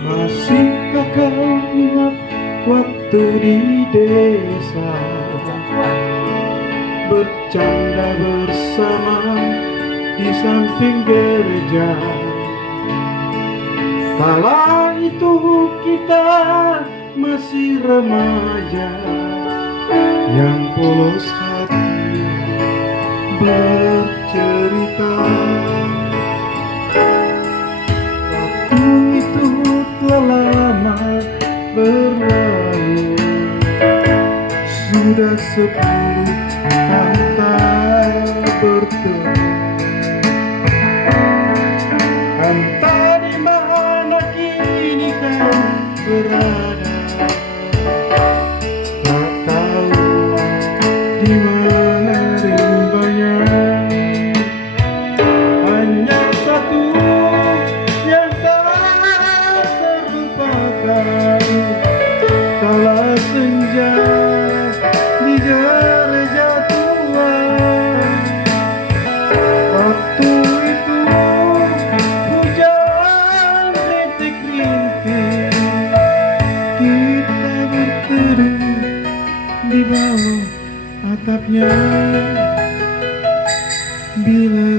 Masihkah kau ingat waktu di desa, bercanda bersama di samping gereja? Kala itu kita masih remaja, yang polos hati bercerita. Waktu itu telah lama berlalu, sudah 10 tahun tak bertemu. Entah di mana kini kau berada, tak tahu di mana rimbanya. Hanya satu yang tak terlupakan, kala senja di gereja tua. Waktu itu hujan rintik-rintik, kita berteduh di bawah atapnya bila